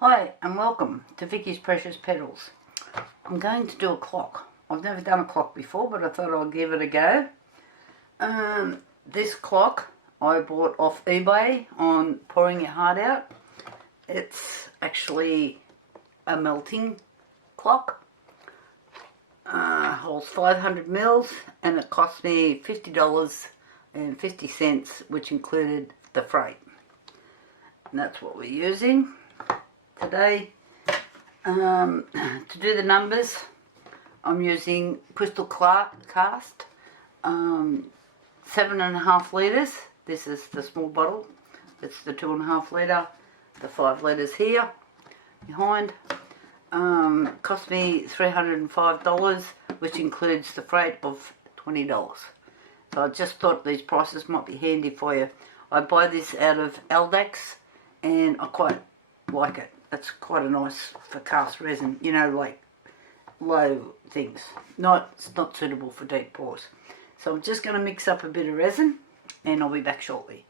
Hi and welcome to Vicky's Precious Petals. I'm going to do a clock. I've never done a clock before, but I thought I'd give it a go. This clock I bought off eBay on Pouring Your Heart Out. It's actually a melting clock. Holds 500 mils and it cost me $50.50, which included the freight. And that's what we're using today. To do the numbers, I'm using crystal cast, 7.5 litres. This is the small bottle. It's the 2.5 litre. The 5 litres here behind. Cost me $305, which includes the freight of $20. So I just thought these prices might be handy for you. I buy this out of Aldax and I quite like it. It's quite a nice for cast resin, you know, like low things. It's not suitable for deep pours. So I'm just going to mix up a bit of resin and I'll be back shortly.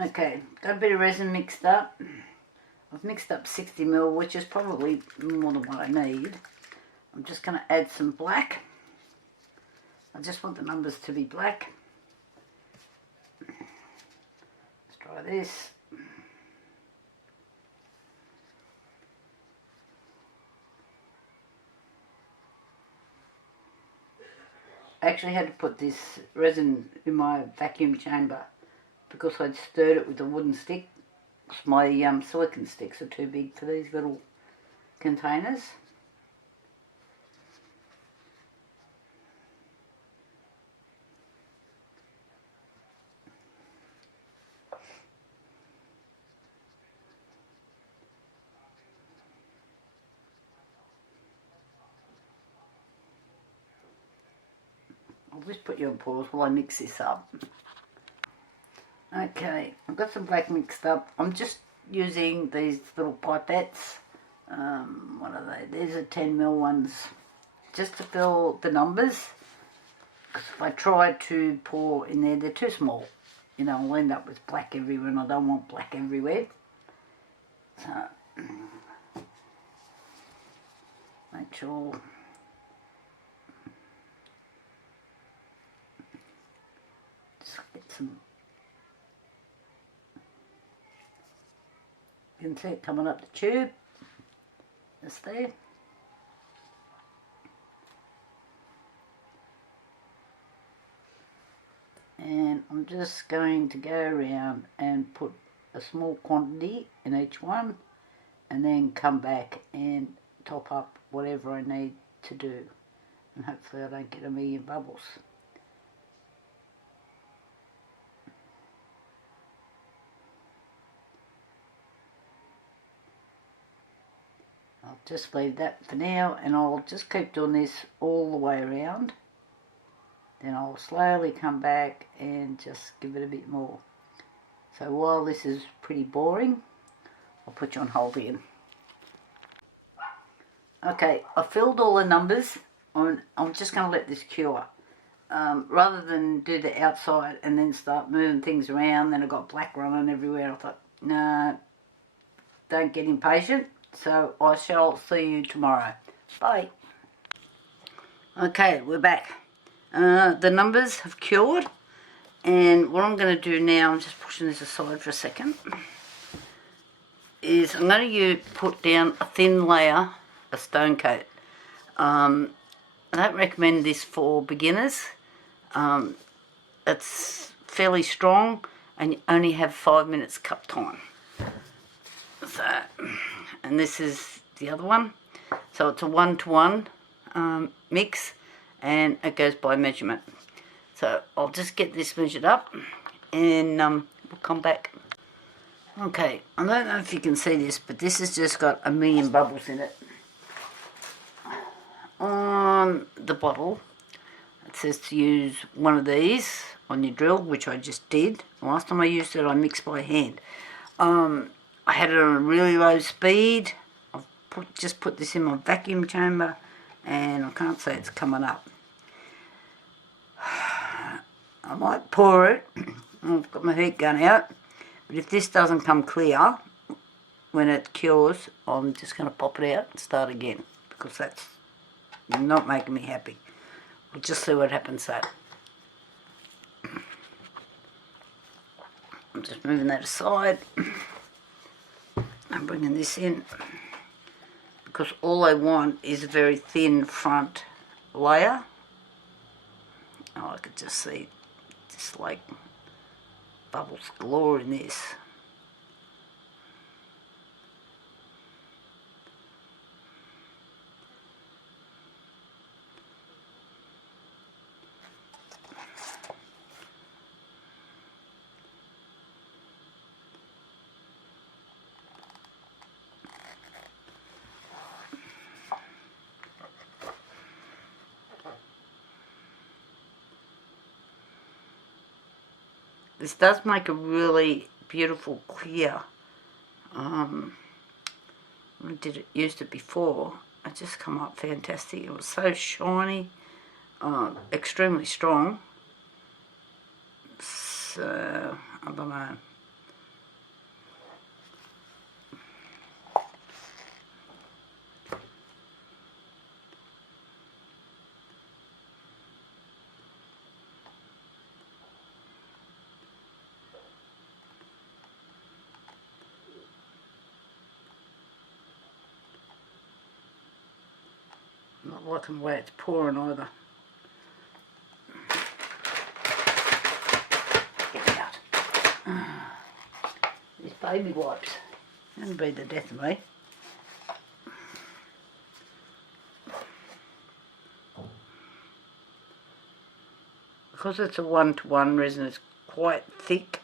Okay, got a bit of resin mixed up. I've mixed up 60 ml, which is probably more than what I need. I'm just going to add some black. I just want the numbers to be black. Let's try this. I actually had to put this resin in my vacuum chamber because I'd stirred it with a wooden stick. My silicone sticks are too big for these little containers. I'll just put you on pause while I mix this up. Okay, I've got some black mixed up. I'm just using these little pipettes. What are they? These are 10 ml ones. Just to fill the numbers. Because if I try to pour in there, they're too small. You know, I'll end up with black everywhere and I don't want black everywhere. So, make sure... Get some, you can see it coming up the tube, just there. And I'm just going to go around and put a small quantity in each one and then come back and top up whatever I need to do. And hopefully I don't get a million bubbles. I'll just leave that for now and I'll just keep doing this all the way around. Then I'll slowly come back and just give it a bit more. So while this is pretty boring, I'll put you on hold again. Okay, I filled all the numbers. I'm just going to let this cure. Rather than do the outside and then start moving things around, then I got black running everywhere. I thought, no, don't get impatient. So I shall see you tomorrow. Bye. Okay, we're back. The numbers have cured. And what I'm going to do now, I'm just pushing this aside for a second, is I'm going to put down a thin layer of stone coat. I don't recommend this for beginners. It's fairly strong and you only have 5 minutes cup time. So, and this is the other one. So it's a 1-to-1 mix and it goes by measurement. So I'll just get this measured up and we'll come back. Okay, I don't know if you can see this, but this has just got a million bubbles in it. On the bottle, it says to use one of these on your drill, which I just did. The last time I used it, I mixed by hand. I had it on a really low speed. I've just put this in my vacuum chamber and I can't say it's coming up. I might pour it. I've got my heat gun out, but if this doesn't come clear, when it cures, I'm just going to pop it out and start again, because that's not making me happy. We'll just see what happens there. I'm just moving that aside. I'm bringing this in, because all I want is a very thin front layer. Oh, I could just see just like bubbles galore in this. This does make a really beautiful clear. When I used it before, it just come up fantastic. It was so shiny, extremely strong. So, I don't know. Not liking the way it's pouring either. Get it out. These baby wipes. That'll be the death of me. Because it's a one-to-one resin, it's quite thick.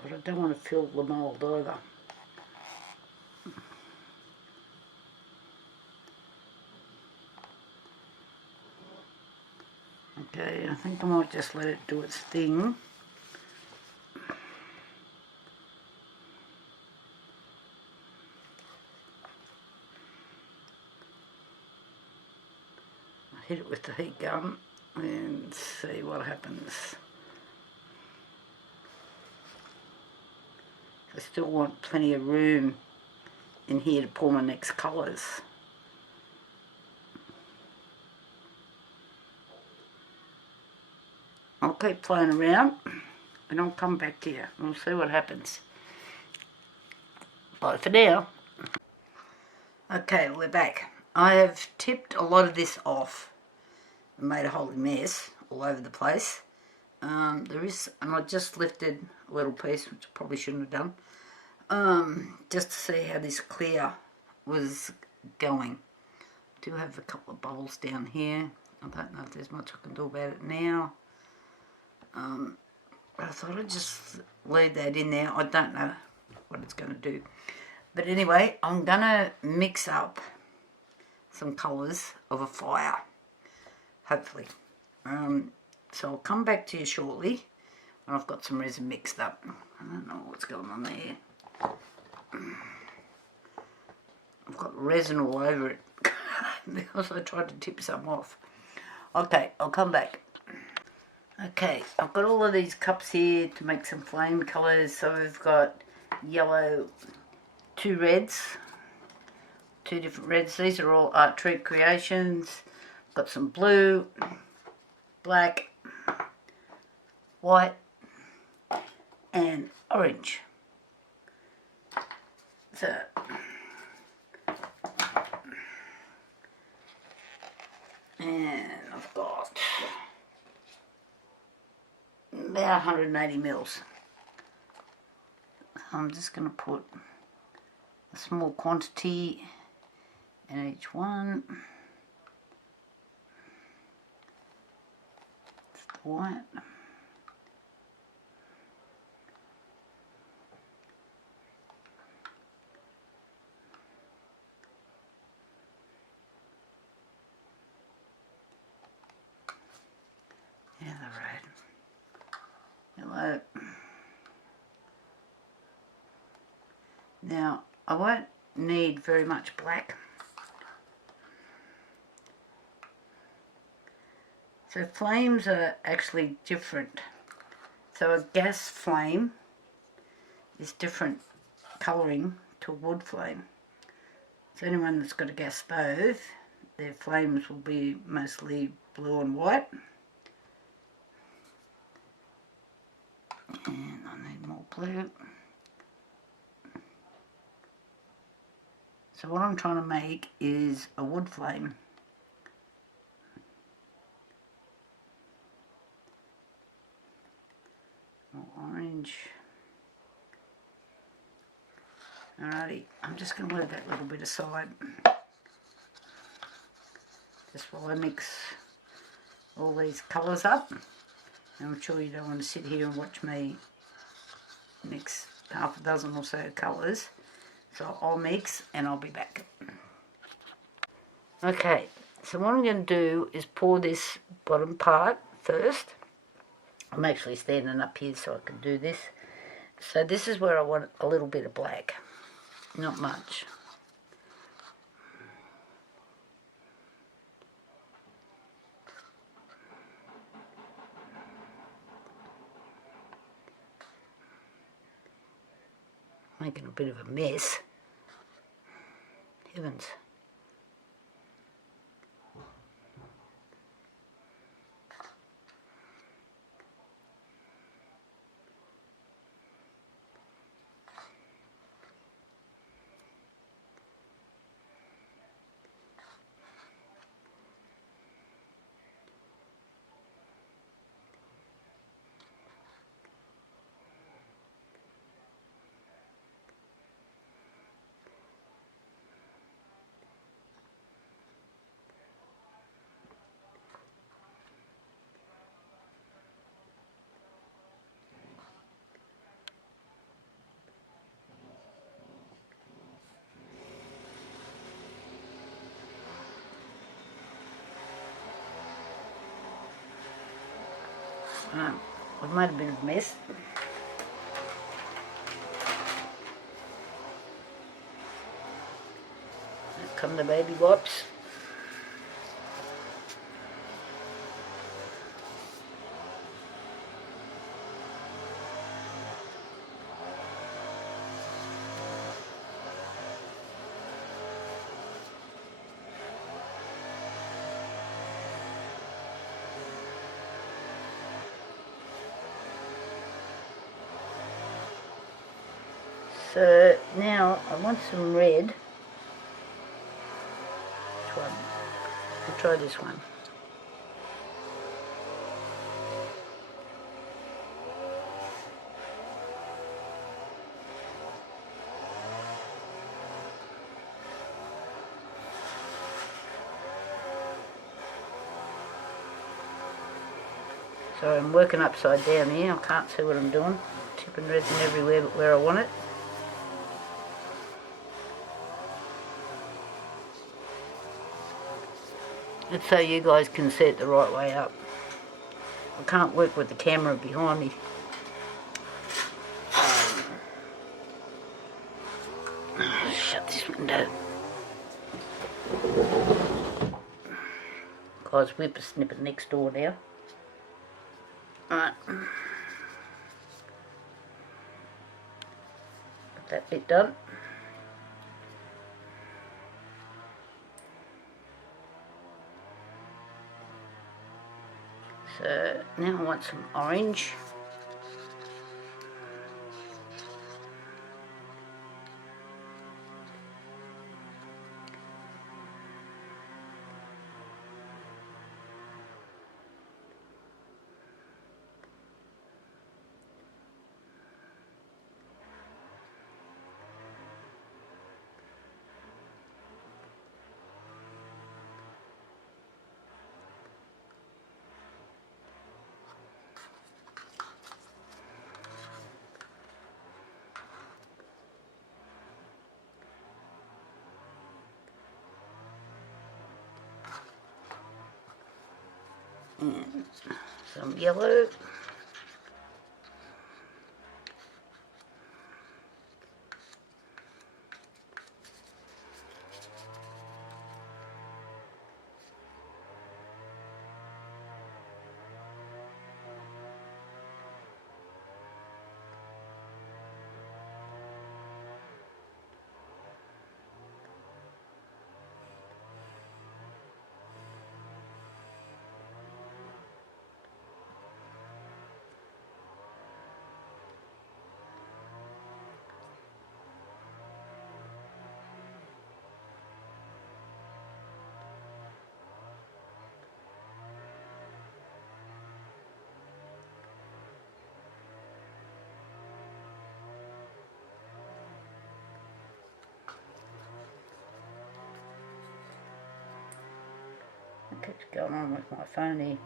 But I don't want to fill the mould either. Okay, I think I might just let it do its thing. Hit it with the heat gun and see what happens. I still want plenty of room in here to pour my next colours. I'll keep playing around and I'll come back to you and we'll see what happens. Bye for now. Okay, we're back. I have tipped a lot of this off and made a holy mess all over the place. And I just lifted a little piece, which I probably shouldn't have done, just to see how this clear was going. I do have a couple of bubbles down here. I don't know if there's much I can do about it now. I thought I'd just leave that in there. I don't know what it's going to do. But anyway, I'm going to mix up some colours of a fire, hopefully. So I'll come back to you shortly when I've got some resin mixed up. I don't know what's going on there. I've got resin all over it because I tried to tip some off. Okay, I'll come back. Okay, I've got all of these cups here to make some flame colours. So we've got yellow, two reds, two different reds. These are all Art Treat creations. Got some blue, black, white and orange. So and I've got about 180 mils. I'm just going to put a small quantity in each one. It's the white. Yeah, the red. Now, I won't need very much black. So flames are actually different. So a gas flame is different colouring to a wood flame. So anyone that's got a gas stove, their flames will be mostly blue and white. And I need more blue. So what I'm trying to make is a wood flame. More orange. Alrighty, I'm just going to leave that little bit aside. Just while I mix all these colours up. And I'm sure you don't want to sit here and watch me mix half a dozen or so colours. So I'll mix and I'll be back. Okay, so what I'm going to do is pour this bottom part first. I'm actually standing up here so I can do this. So this is where I want a little bit of black. Not much. Making a bit of a mess. Heavens. I've made a bit of a mess. There come the baby wipes. So now I want some red. Which one? I'll try this one. So I'm working upside down here. I can't see what I'm doing. Tipping resin everywhere but where I want it. It's so you guys can see it the right way up. I can't work with the camera behind me. Shut this window. Guys, whippersnipper next door now. Alright. Got that bit done. So now I want some orange. And some yellow. What keeps going on with my phone here?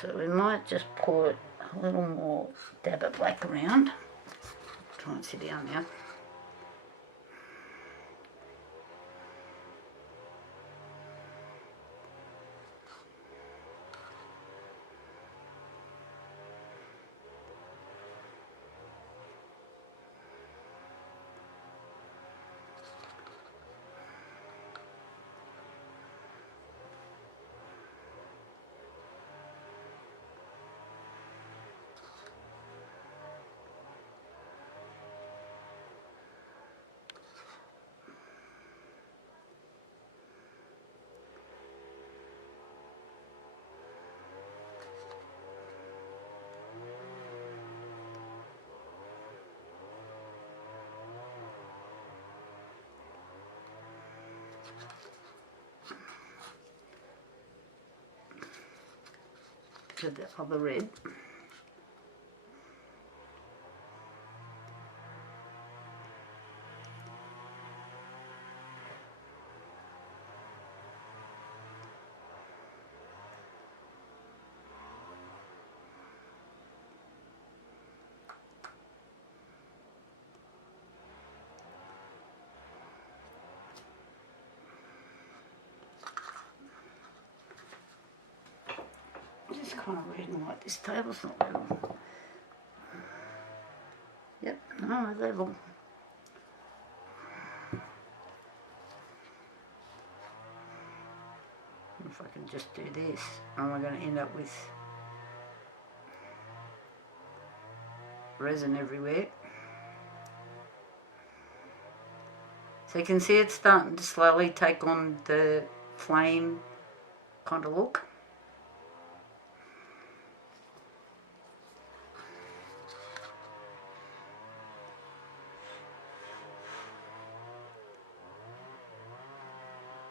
So we might just put a little more dab of black around. Try and sit down now. To the other red. Just kind of red and white. This table's not level. Yep, no, level. If I can just do this, and we're going to end up with resin everywhere. So you can see it's starting to slowly take on the flame kind of look.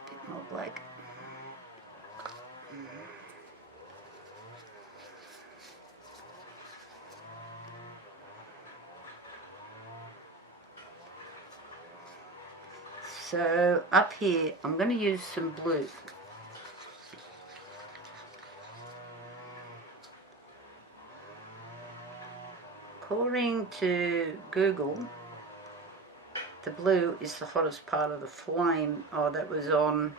Bit more black. So up here, I'm going to use some blue. According to Google, the blue is the hottest part of the flame. Oh, that was on,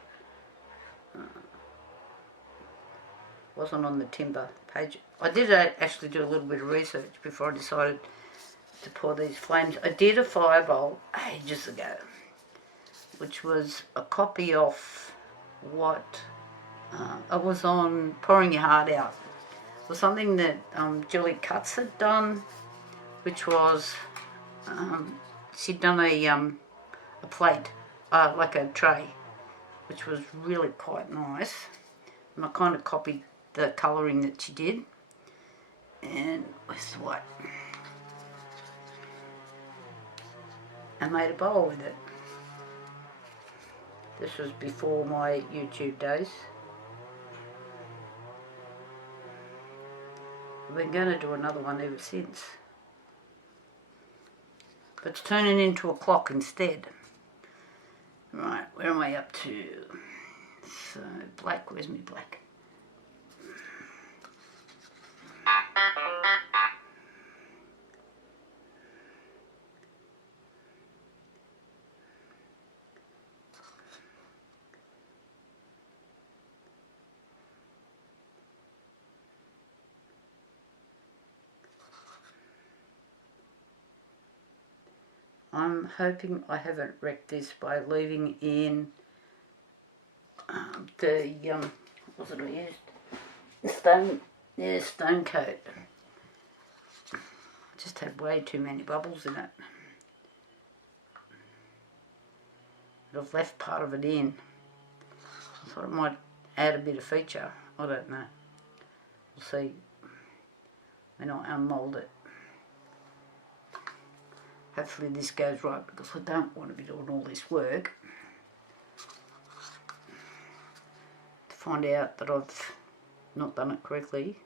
wasn't on the timber page. I did actually do a little bit of research before I decided to pour these flames. I did a fireball ages ago, which was a copy of what I was on Pouring Your Heart Out. It was something that Julie Cutts had done, which was she'd done a plate, like a tray, which was really quite nice. And I kind of copied the colouring that she did, and with what, I made a bowl with it. This was before my YouTube days. I've been going to do another one ever since. But it's turning into a clock instead. Right, where am I up to? So, black, where's my black? I'm hoping I haven't wrecked this by leaving in the, what was it I used? Stone coat. I just had way too many bubbles in it. But I've left part of it in. I thought I might add a bit of feature. I don't know. We'll see when I unmould it. Hopefully this goes right, because I don't want to be doing all this work to find out that I've not done it correctly.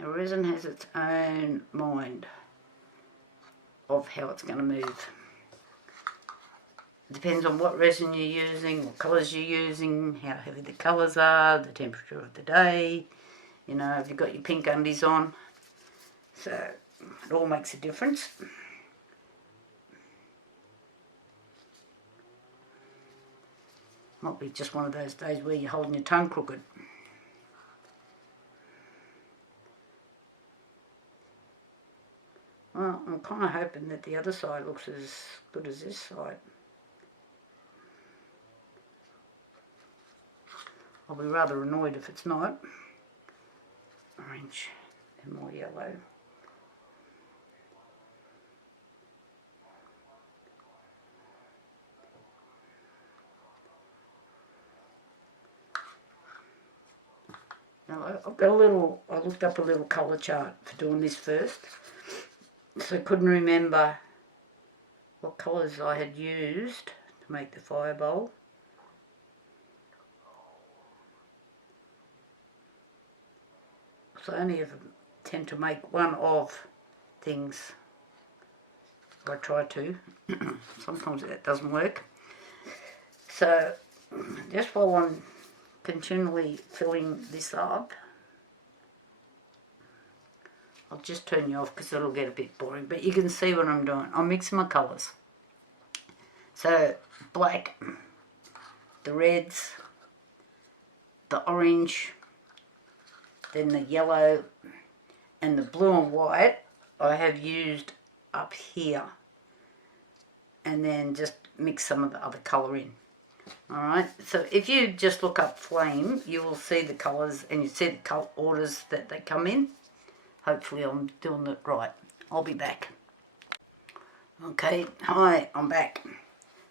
Now, resin has its own mind of how it's going to move. It depends on what resin you're using, what colours you're using, how heavy the colours are, the temperature of the day, you know, if you've got your pink undies on. So it all makes a difference. Might be just one of those days where you're holding your tongue crooked. Well, I'm kind of hoping that the other side looks as good as this side. I'll be rather annoyed if it's not. Orange and more yellow. Now I've got I looked up a little colour chart for doing this first. So I couldn't remember what colours I had used to make the fire bowl. So I only ever tend to make one of things. I try to. Sometimes that doesn't work. So just while I'm continually filling this up, I'll just turn you off because it'll get a bit boring, but you can see what I'm doing. I'm mixing my colours. So black, the reds, the orange, then the yellow, and the blue and white I have used up here, and then just mix some of the other colour in. Alright, so if you just look up flame, you will see the colours and you see the colour orders that they come in. Hopefully I'm doing it right. I'll be back. Okay, hi, I'm back.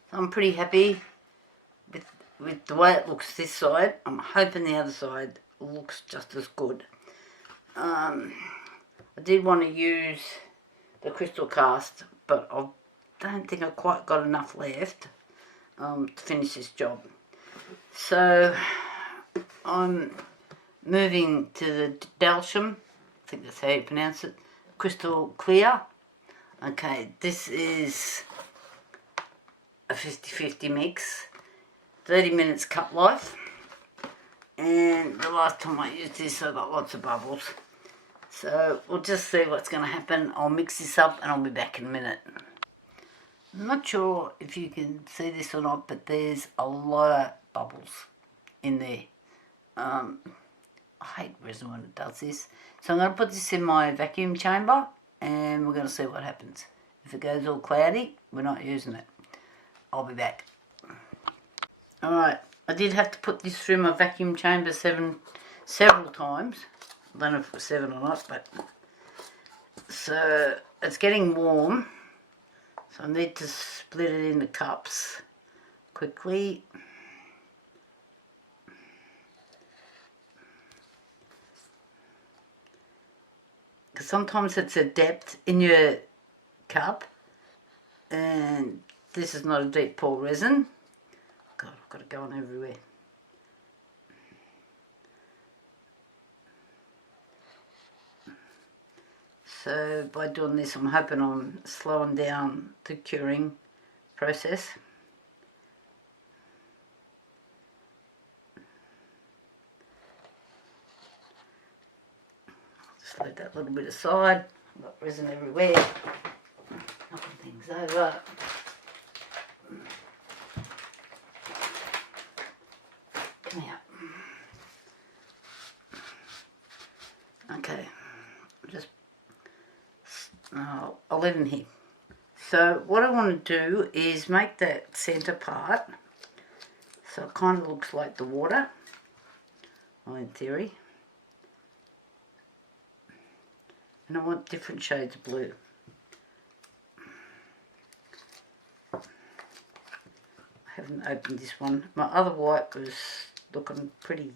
So I'm pretty happy with the way it looks this side. I'm hoping the other side looks just as good. I did want to use the crystal cast, but I don't think I've quite got enough left to finish this job. So I'm moving to the Dalsham, I think that's how you pronounce it, crystal clear. Okay, this is a 50-50 mix, 30 minutes cut life, and the last time I used this I got lots of bubbles. So we'll just see what's going to happen. I'll mix this up and I'll be back in a minute. I'm not sure if you can see this or not, but there's a lot of bubbles in there. I hate resin when it does this. So I'm going to put this in my vacuum chamber and we're going to see what happens. If it goes all cloudy, we're not using it. I'll be back. Alright, I did have to put this through my vacuum chamber several times. I don't know if it was 7 or not, but so it's getting warm. So I need to split it into cups quickly. Because sometimes it's a depth in your cup, and this is not a deep pour resin. God, I've got it going everywhere. So by doing this, I'm hoping I'm slowing down the curing process. Just let that little bit aside. I've got resin everywhere. Knocking things over. Come out. Okay. Just I'll leave them here. So what I want to do is make that centre part so it kind of looks like the water, well, in theory. And I want different shades of blue. I haven't opened this one. My other white was looking pretty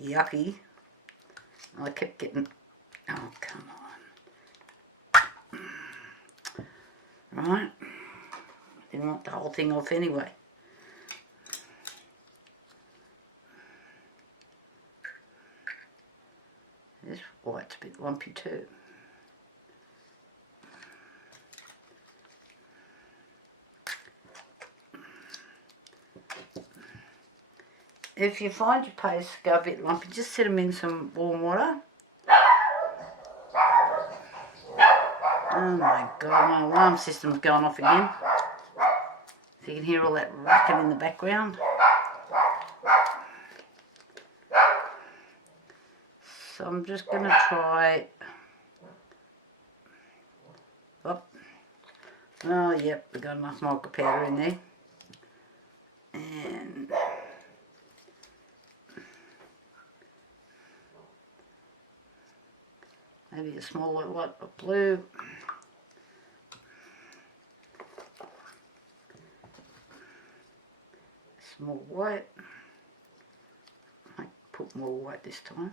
yucky. I kept getting, oh come on. Right, didn't want the whole thing off anyway. This white's a bit lumpy too. If you find your paste go a bit lumpy, just set them in some warm water. Oh my god, my alarm system's going off again. So you can hear all that racket in the background. So I'm just going to try... Oh, yep, we've got enough mica powder in there. And... maybe a small lot of blue. Small white. I might put more white this time.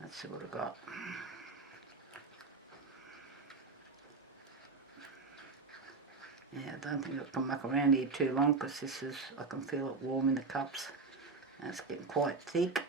Let's see what I got. Yeah, I don't think I can muck around here too long because this is, I can feel it warm in the cups. And it's getting quite thick.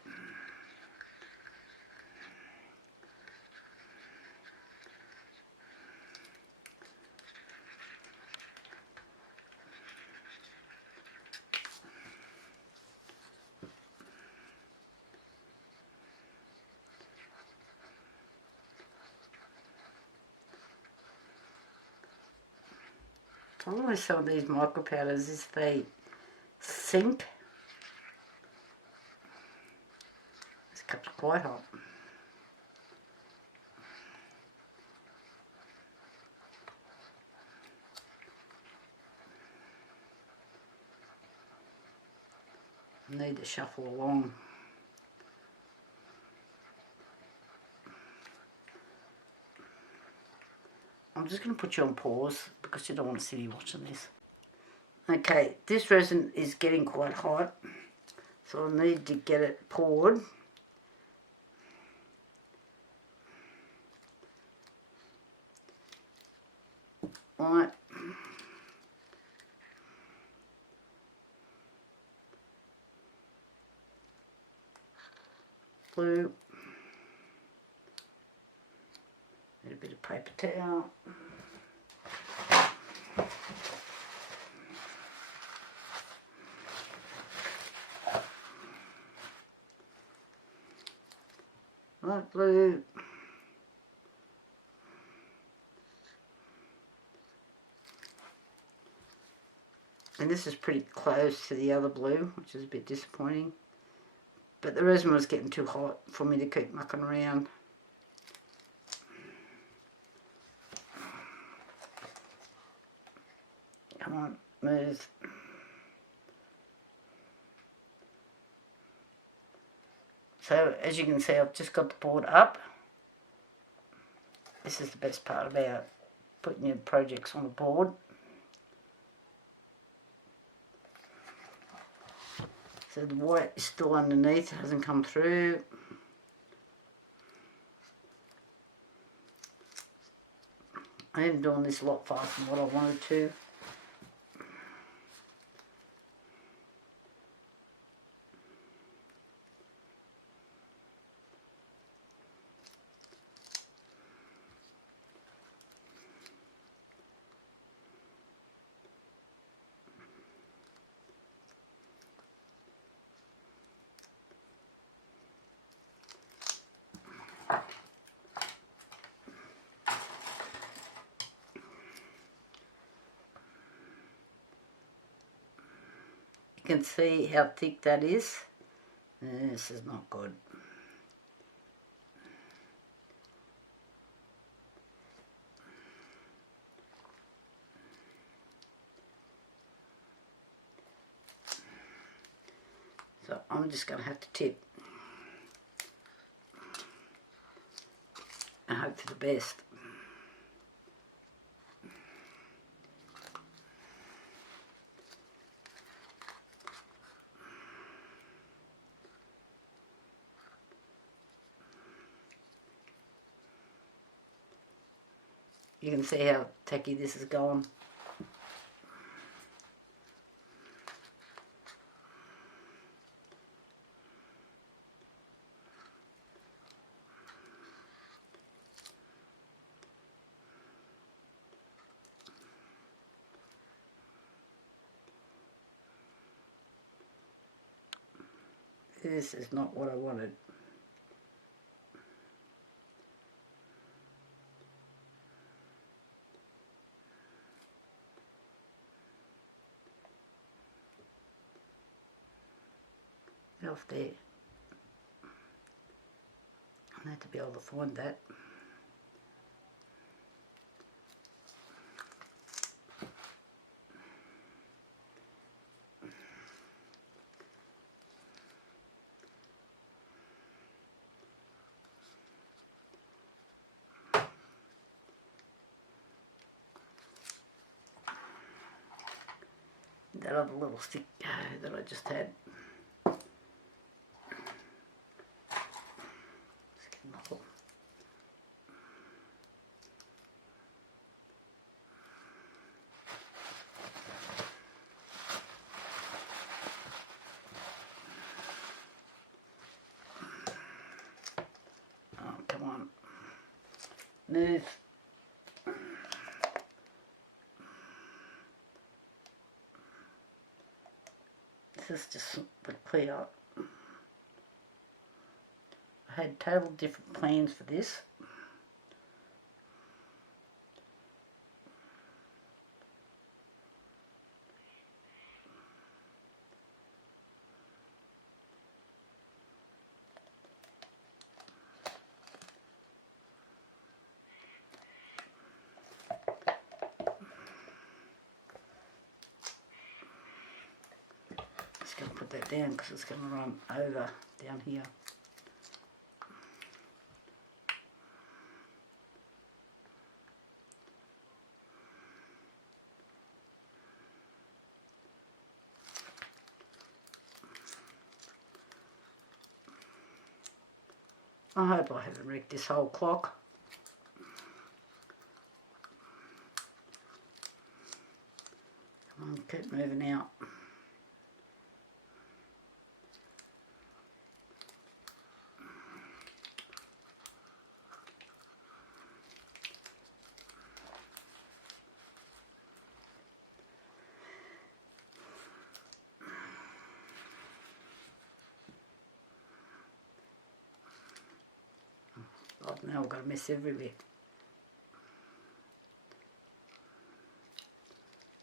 The problem with some of these micro powders is they sink. This cup's quite hot. I need to shuffle along. I'm just going to put you on pause because you don't want to sit here watching this. Okay, this resin is getting quite hot, so I need to get it poured. White. Blue. Need a bit of paper towel. Light blue. And this is pretty close to the other blue, which is a bit disappointing. But the resin was getting too hot for me to keep mucking around. Come on, move. So as you can see, I've just got the board up. This is the best part about putting your projects on the board. So the white is still underneath, it hasn't come through. I am doing this a lot faster than what I wanted to. You can see how thick that is. This is not good. So I'm just going to have to tip and hope for the best. You can see how tacky this is going. This is not what I wanted. Get off there. I need to be able to find that. That other little stick that I just had. Oh, come on. Move. This is just the clear. I had total different plans for this. Just going to put that down because it's going to run over down here. I hope I haven't wrecked this whole clock. Come on, keep moving out. Oh, now I've got a mess everywhere.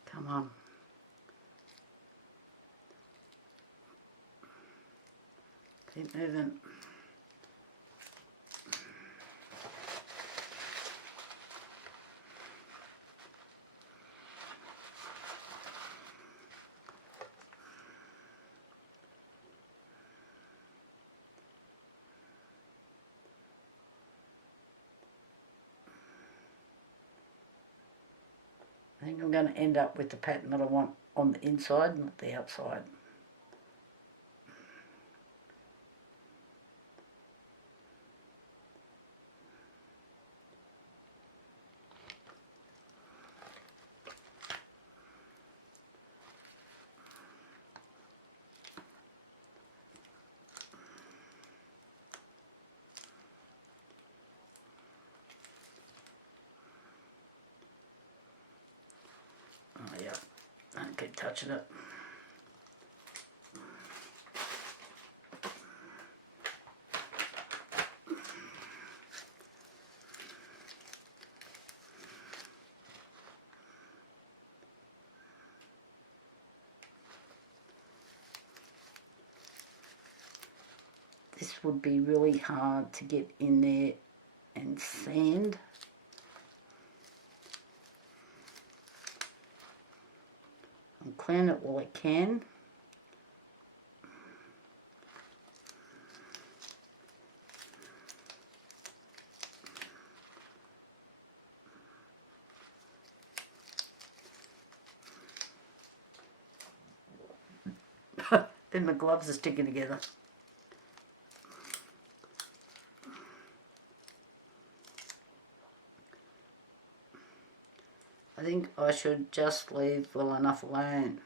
Come on. Keep moving. I think I'm going to end up with the pattern that I want on the inside, not the outside. Oh yeah, don't keep touching it. This would be really hard to get in there and sand. I'll clean it while I can. Then my gloves are sticking together. I think I should just leave well enough alone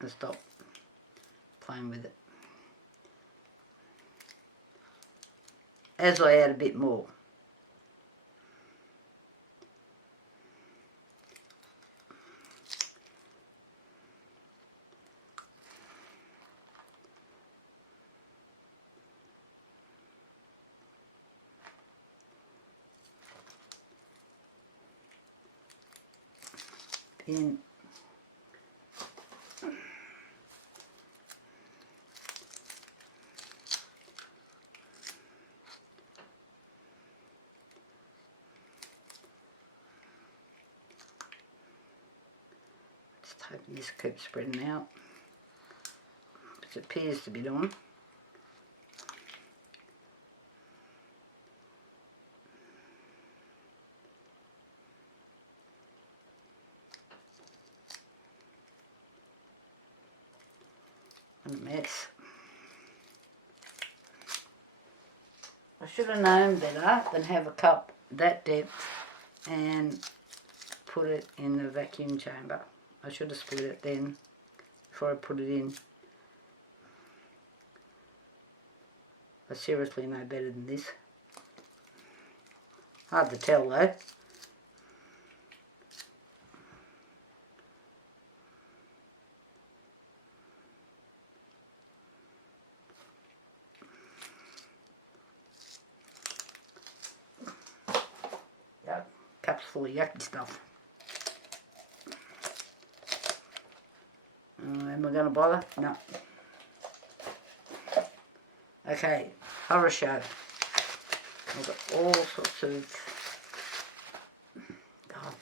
and stop playing with it. As I add a bit more. in. Just hoping this keeps spreading out, which it appears to be doing. What a mess. I should have known better than have a cup that depth and put it in the vacuum chamber. I should have split it then before I put it in. I seriously know better than this. Hard to tell though. Cups full of yucky stuff. Am I going to bother? No. Okay, horror show. I've got all sorts of... God,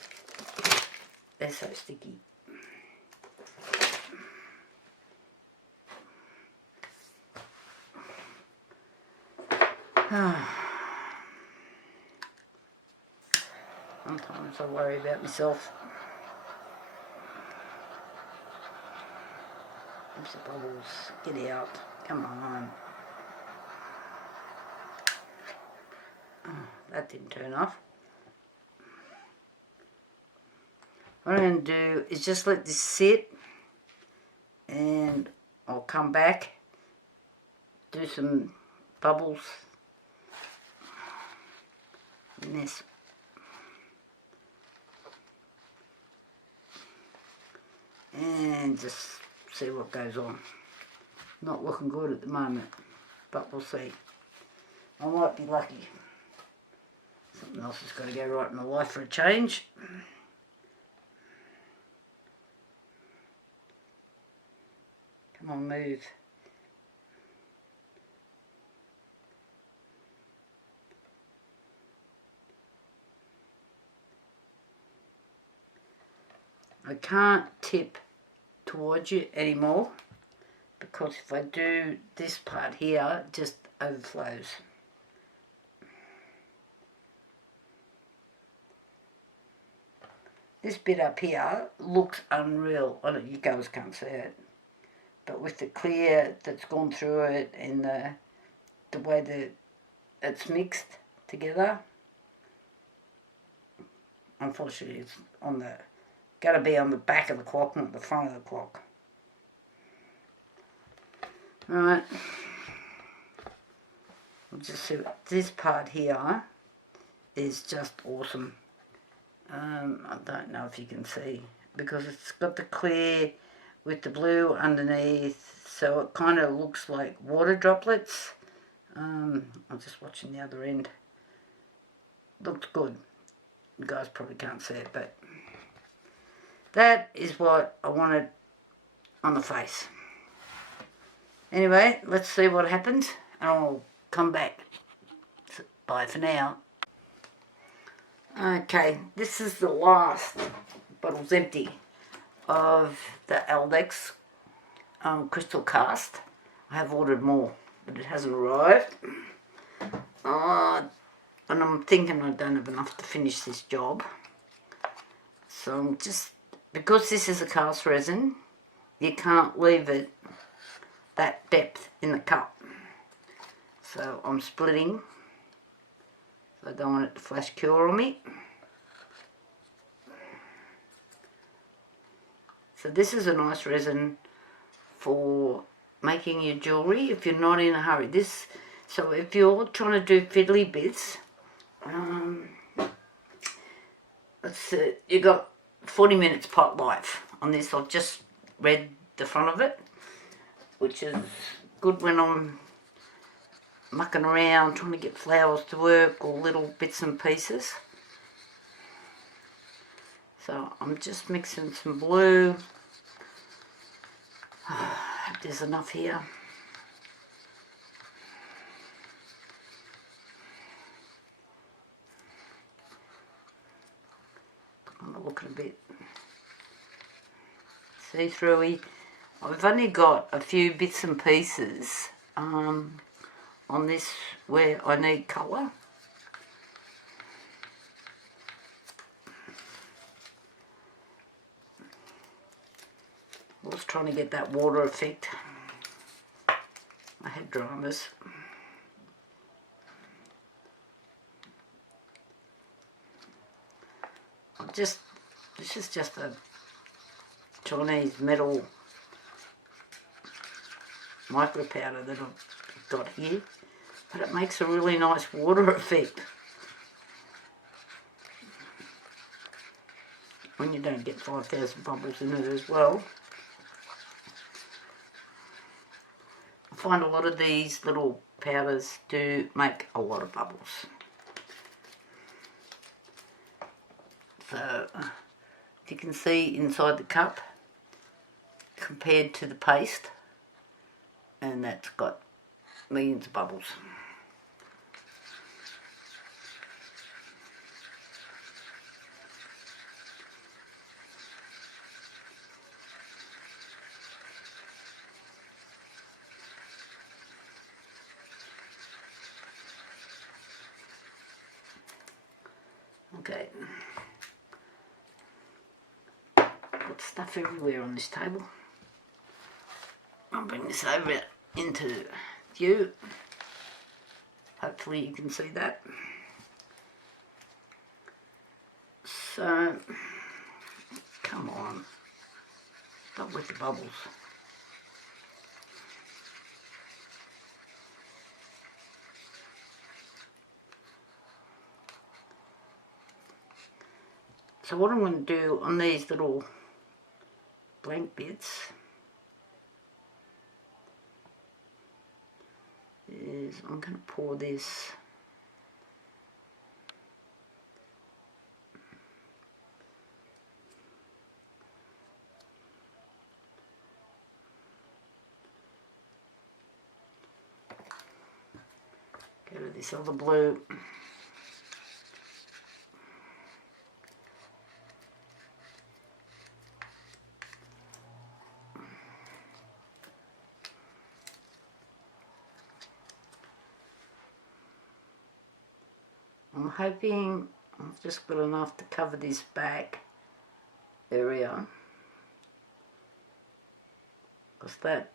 they're so sticky. Sometimes I worry about myself. There's the bubbles. Get out. Come on. Oh, that didn't turn off. What I'm going to do is just let this sit and I'll come back, do some bubbles in this. And just see what goes on. Not looking good at the moment, but we'll see. I might be lucky. Something else has got to go right in my life for a change. Come on, move. I can't tip towards you anymore because if I do this part here, it just overflows. This bit up here looks unreal. I don't, you guys can't see it, but with the clear that's gone through it and the way that it's mixed together, unfortunately it's on the got to be on the back of the clock, not the front of the clock. Right, we'll just see what this part here is. Just awesome. I don't know if you can see because it's got the clear with the blue underneath, so it kind of looks like water droplets. I'm just watching the other end. Looks good. You guys probably can't see it, but that is what I wanted on the face. Anyway, let's see what happens and I'll come back. Bye for now. Okay, this is the last bottle's empty of the Aldex crystal cast. I have ordered more, but it hasn't arrived. And I'm thinking I don't have enough to finish this job. So I'm just... Because this is a cast resin, you can't leave it that depth in the cup. So I'm splitting. So I don't want it to flash cure on me. So this is a nice resin for making your jewellery if you're not in a hurry. So if you're trying to do fiddly bits, you got 40 minutes pot life on this. I've just read the front of it, which is good when I'm mucking around trying to get flowers to work or little bits and pieces. So I'm just mixing some blue. There's enough here. I'm looking a bit see-throughy. I've only got a few bits and pieces on this where I need colour. I was trying to get that water effect. I had dramas. This is just a Chinese metal micro powder that I've got here, but it makes a really nice water effect when you don't get 5,000 bubbles in it as well. I find a lot of these little powders do make a lot of bubbles. So you can see inside the cup compared to the paste, and that's got millions of bubbles. Okay. Got stuff everywhere on this table. I'll bring this over into view. Hopefully you can see that. So, come on. Stop with the bubbles. So what I'm going to do on these little blank bits is I'm going to pour this go to this other blue. I'm hoping I've just got enough to cover this back area, because that,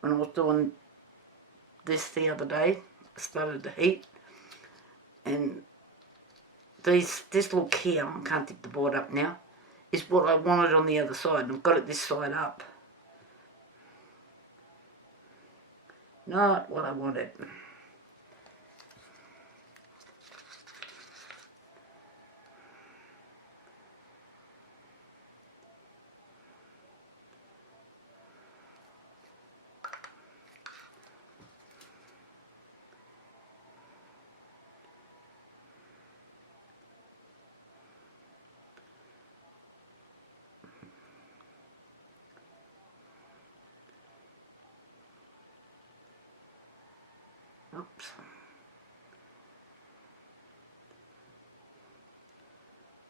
when I was doing this the other day, I started to heat, and this look here, I can't take the board up now, is what I wanted on the other side, and I've got it this side up. Not what I wanted. Oops.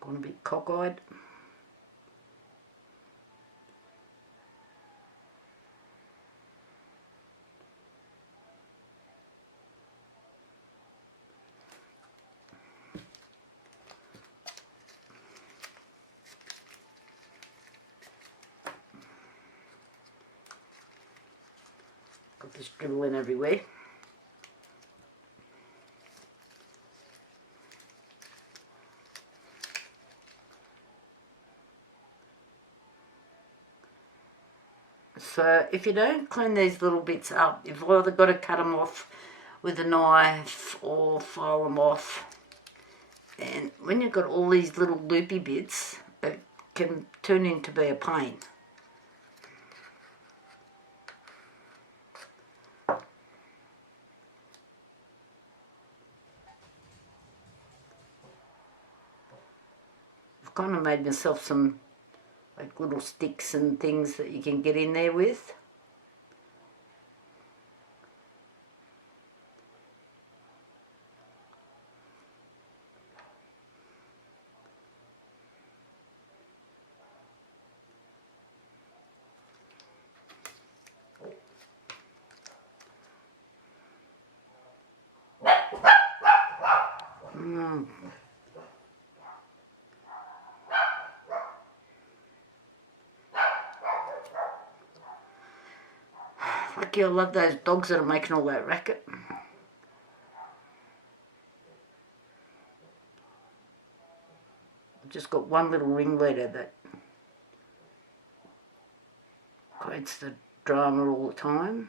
Gonna be cockeyed. Got this dribbling everywhere. So if you don't clean these little bits up, you've either got to cut them off with a knife or file them off. And when you've got all these little loopy bits, it can turn into be a pain. made myself some like little sticks and things that you can get in there with. Lucky I love those dogs that are making all that racket. I've just got one little ringleader that creates the drama all the time.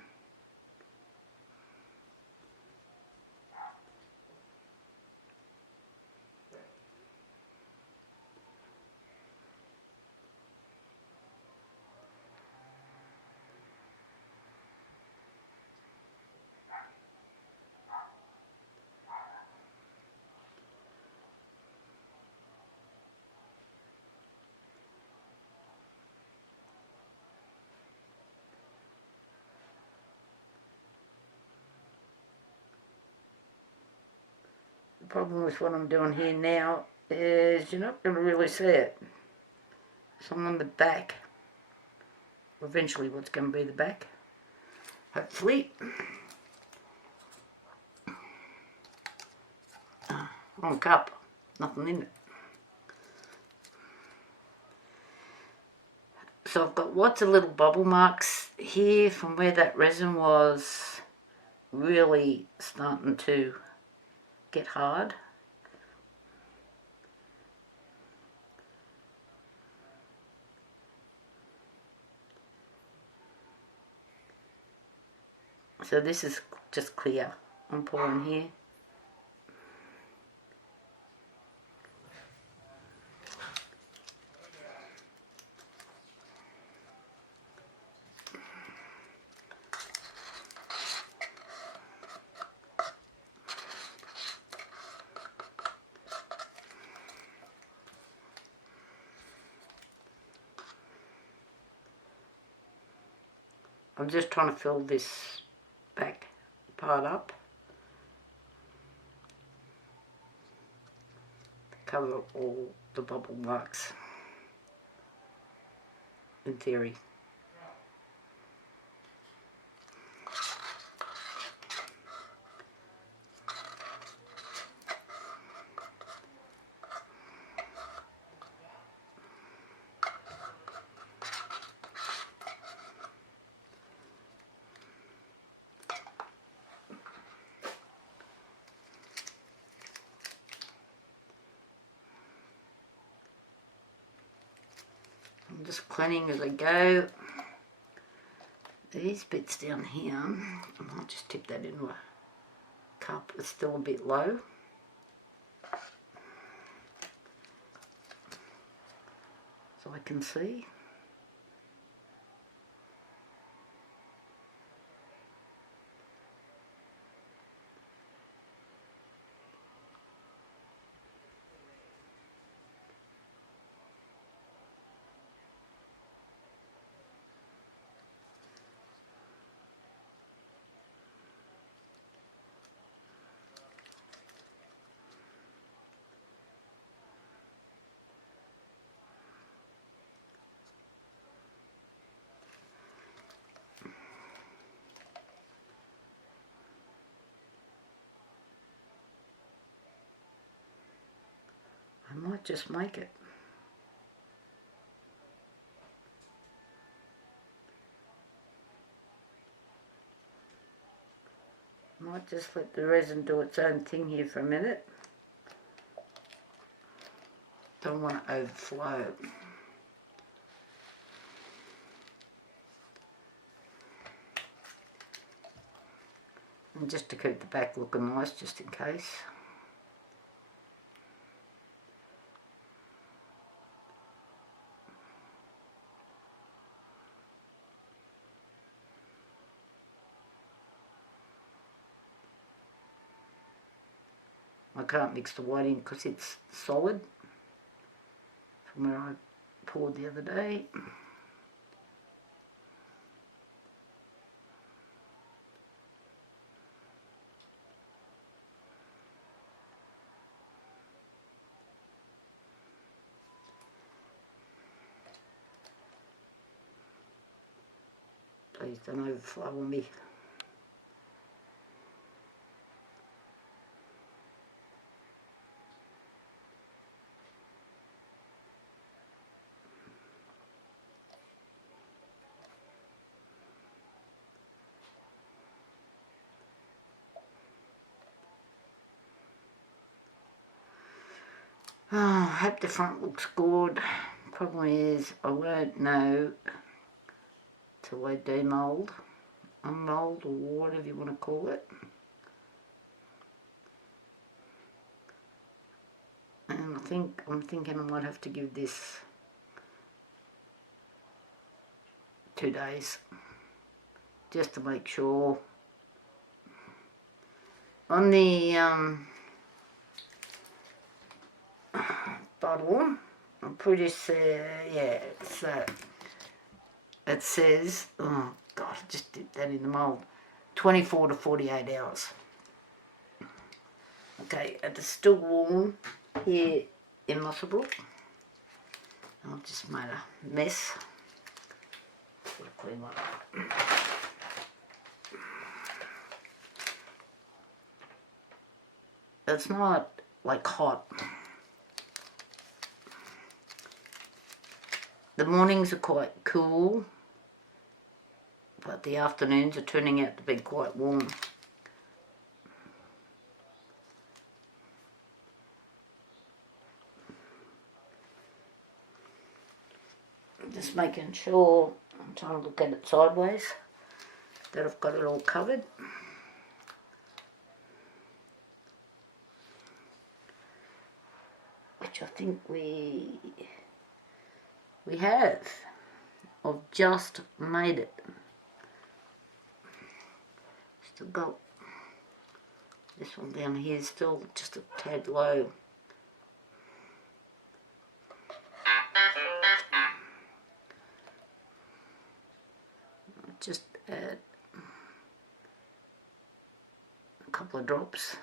The problem with what I'm doing here now is you're not going to really see it. So I'm on the back. Eventually what's going to be the back. Hopefully. Wrong cup. Nothing in it. So I've got lots of little bubble marks here from where that resin was really starting to get hard. So this is just clear. I'm pouring here. I'm just trying to fill this back part up. Cover all the bubble marks, in theory. I'm just cleaning as I go. These bits down here, I might just tip that into a cup. It's still a bit low. So I can see. I might just make it. Might just let the resin do its own thing here for a minute. Don't want to overflow. And just to keep the back looking nice, just in case. I can't mix the white in because it's solid. from where I poured the other day. Please don't overflow on me. Oh, I hope the front looks good. Problem is, I won't know till I demould, unmould, or whatever you want to call it. And I'm thinking I might have to give this 2 days, just to make sure. On the bottle, I'm pretty sure, yeah, it says, oh God, I just dipped that in the mould, 24 to 48 hours. Okay, and it's still warm here in Musselbrook. I've just made a mess. Gotta clean that up. It's not like hot. The mornings are quite cool, but the afternoons are turning out to be quite warm. I'm just making sure, I'm trying to look at it sideways, that I've got it all covered. Which I think we have. I've just made it. Still got this one down here, still just a tad low. Just add a couple of drops.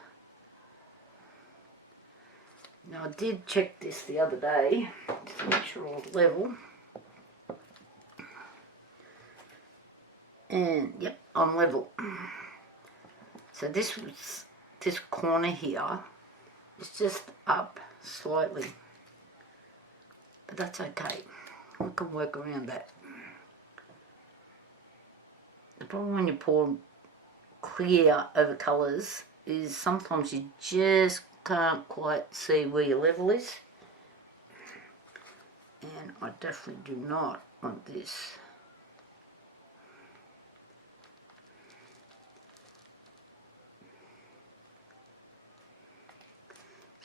Now I did check this the other day to make sure all's level. And yep, I'm level. So this corner here is just up slightly. But that's okay. I can work around that. The problem when you pour clear over colours is sometimes you just can't quite see where your level is. And I definitely do not want this.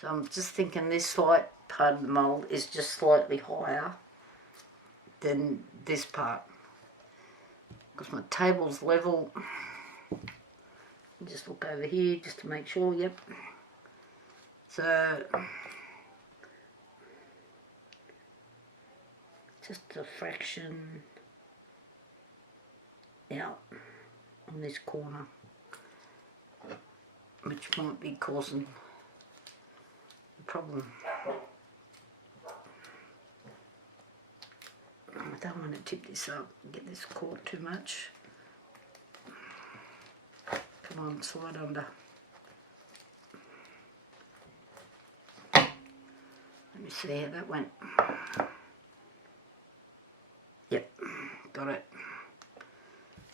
So I'm just thinking this slight part of the mould is just slightly higher than this part. Because my table's level. Just look over here just to make sure, yep. So, just a fraction out on this corner, which might be causing a problem. I don't want to tip this up and get this caught too much. Come on, slide under. Let me see how that went. Yep, got it.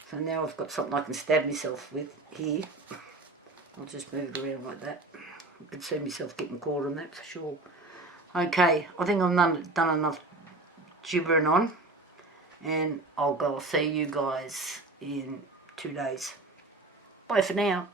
So now I've got something I can stab myself with here. I'll just move it around like that. I can see myself getting caught on that for sure. Okay, I think I've done enough gibbering on, and I'll see you guys in 2 days. Bye for now.